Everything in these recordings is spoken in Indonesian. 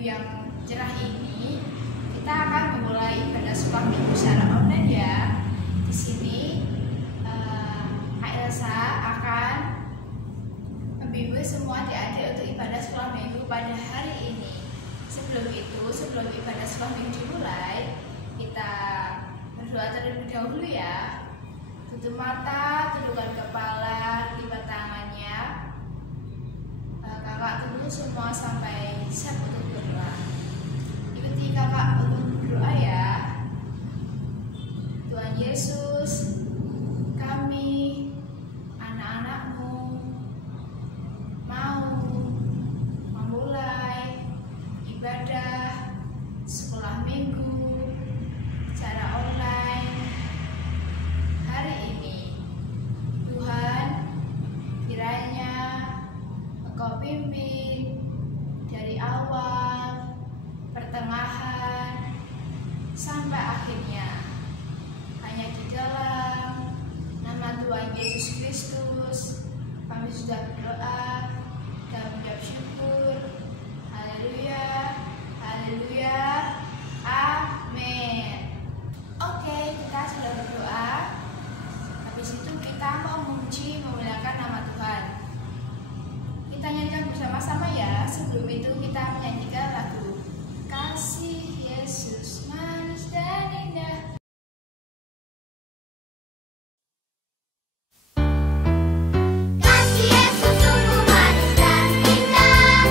minggu yang cerah ini, kita akan memulai ibadah sekolah minggu secara online ya. Di sini Kak Elsa akan membimbing semua adik-adik untuk ibadah sekolah minggu pada hari ini. Sebelum ibadah sekolah minggu dimulai, kita berdoa terlebih dahulu ya. Tutup mata, tundukkan kepala, lipat tangannya. Kakak tunggu semua sampai siap untuk berdoa. Ikuti kakak untuk berdoa ya. Tuhan Yesus, kami anak-anak-Mu mau memulai ibadah sekolah minggu secara online hari ini. Tuhan, kiranya Engkau pimpin dari awal, pertengahan, sampai akhirnya. Hanya di dalam nama Tuhan Yesus Kristus kami sudah berdoa dan mengucap syukur. Haleluya, haleluya, amin. Oke, kita sudah berdoa. Habis itu kita mau memuji, memuliakan nama Tuhan. Kita nyanyikan bersama-sama ya. Sebelum itu kita menyanyikan lagu Kasih Yesus Manis dan Indah. Kasih Yesus sungguh manis dan indah.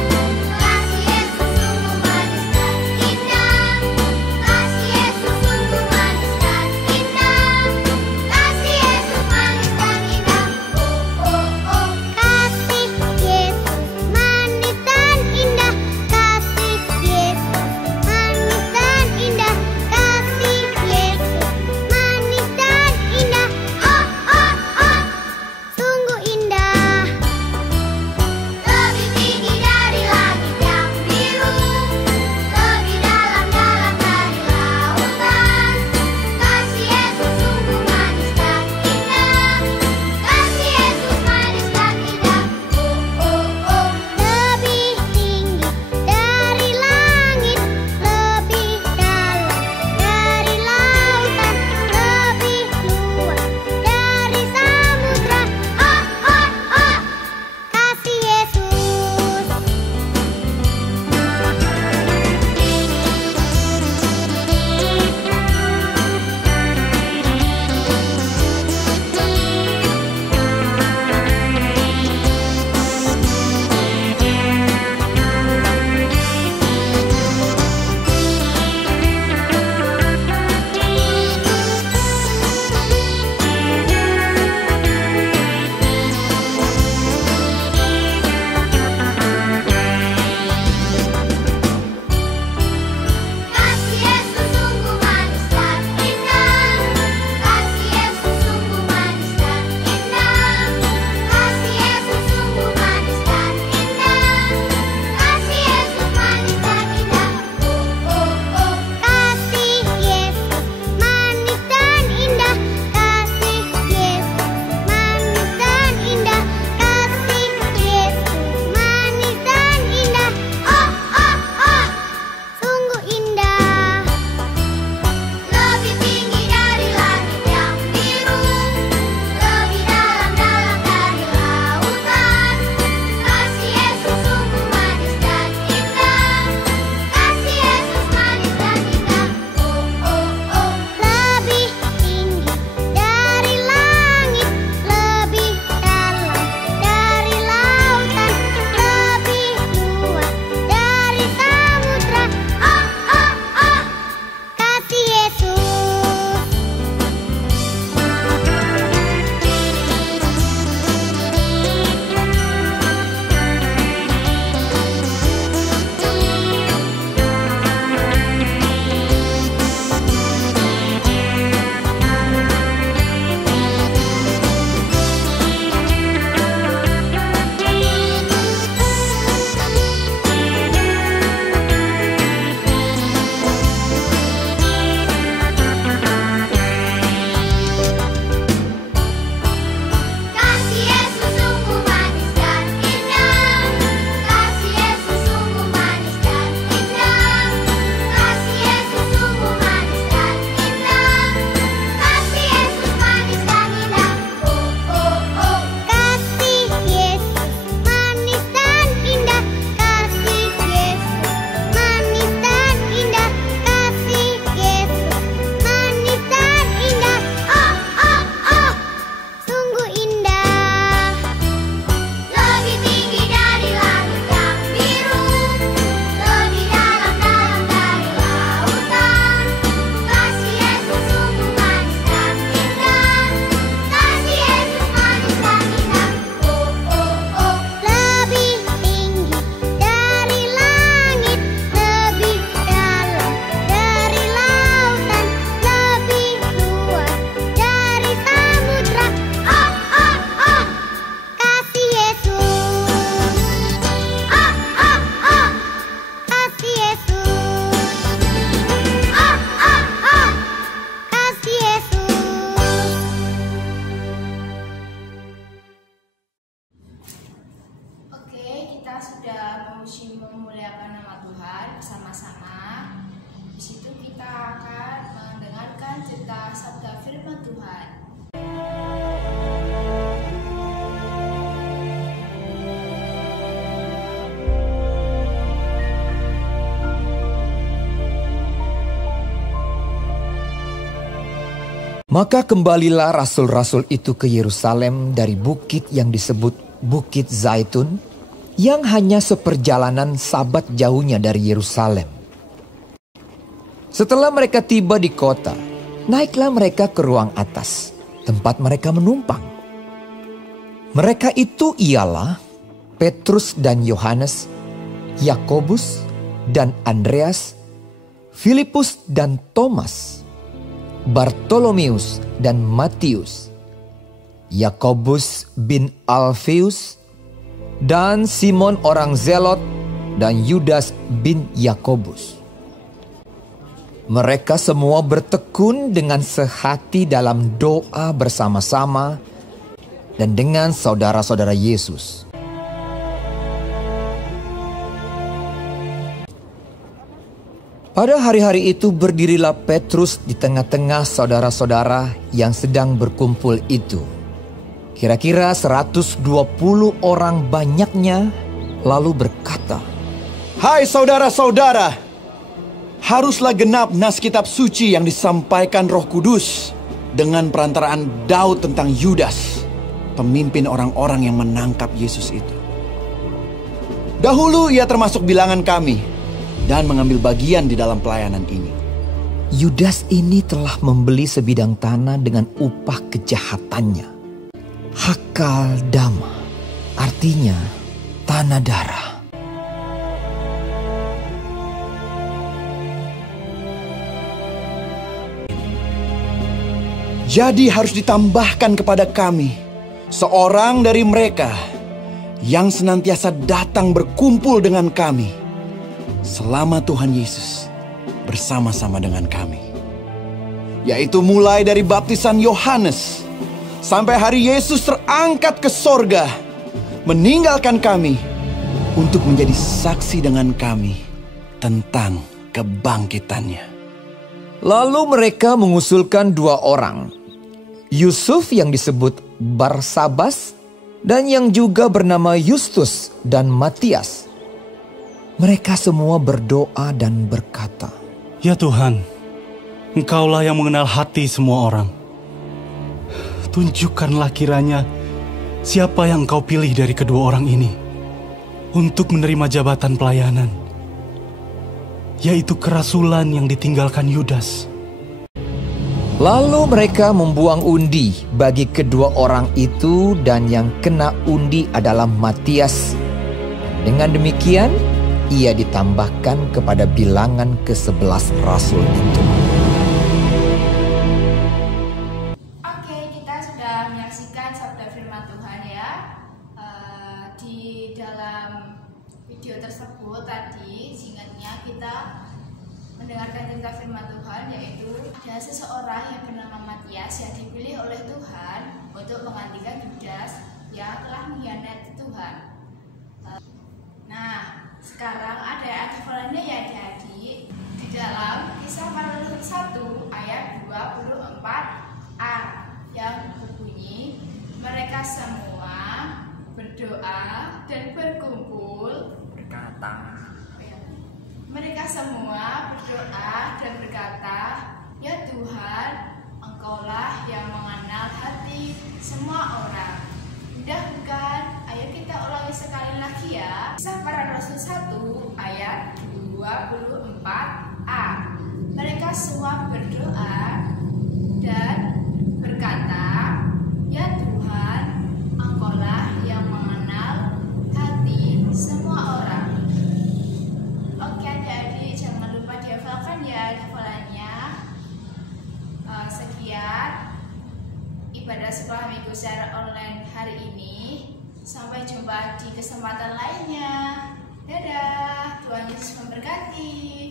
Maka kembalilah rasul-rasul itu ke Yerusalem dari bukit yang disebut Bukit Zaitun, yang hanya seperjalanan sabat jauhnya dari Yerusalem. Setelah mereka tiba di kota, naiklah mereka ke ruang atas, tempat mereka menumpang. Mereka itu ialah Petrus dan Yohanes, Yakobus dan Andreas, Filipus dan Thomas, Bartolomeus dan Matius, Yakobus bin Alfeus, dan Simon orang Zelot, dan Yudas bin Yakobus. Mereka semua bertekun dengan sehati dalam doa bersama-sama dan dengan saudara-saudara Yesus. Pada hari-hari itu berdirilah Petrus di tengah-tengah saudara-saudara yang sedang berkumpul itu. Kira-kira 120 orang banyaknya, lalu berkata, "Hai saudara-saudara, haruslah genap nas kitab suci yang disampaikan Roh Kudus dengan perantaraan Daud tentang Yudas, pemimpin orang-orang yang menangkap Yesus itu. Dahulu ia termasuk bilangan kami dan mengambil bagian di dalam pelayanan ini. Yudas ini telah membeli sebidang tanah dengan upah kejahatannya. Hakal dama, artinya tanah darah. Jadi harus ditambahkan kepada kami seorang dari mereka yang senantiasa datang berkumpul dengan kami selama Tuhan Yesus bersama-sama dengan kami. Yaitu mulai dari baptisan Yohanes sampai hari Yesus terangkat ke sorga, meninggalkan kami untuk menjadi saksi dengan kami tentang kebangkitannya." Lalu mereka mengusulkan 2 orang, Yusuf yang disebut Barsabas dan yang juga bernama Justus dan Matias. Mereka semua berdoa dan berkata, "Ya Tuhan, Engkaulah yang mengenal hati semua orang. Tunjukkanlah kiranya siapa yang Engkau pilih dari kedua orang ini untuk menerima jabatan pelayanan, yaitu kerasulan yang ditinggalkan Yudas." Lalu mereka membuang undi bagi kedua orang itu, dan yang kena undi adalah Matias. Dengan demikian, ia ditambahkan kepada bilangan ke-11 rasul itu. Oke, kita sudah menyaksikan sabda firman Tuhan ya. Di dalam video tersebut tadi singkatnya kita mendengarkan cerita firman Tuhan, yaitu ada seseorang yang bernama Matias yang dipilih oleh Tuhan untuk menggantikan Yudas yang telah mengkhianati Tuhan. Nah, sekarang ada hafalannya ya adik-adik. Di dalam Kisah Para Rasul 1 ayat 24a yang berbunyi, "Mereka semua berdoa dan berkumpul berkata." Mereka semua berdoa dan berkata, "Ya Tuhan, Engkaulah yang mengenal hati semua orang." Mudah bukan? Ayo kita ulangi sekali lagi ya. Kisah Para Rasul 1 ayat 24a. Mereka semua berdoa dan berkata, "Ya Tuhan, Engkaulah yang mengenal hati semua orang." Oke adik-adik, jangan lupa dihafalkan ya hafalannya. Sekian ibadah sekolah minggu secara online hari ini. Sampai jumpa di kesempatan lainnya. Dadah, Tuhan Yesus memberkati.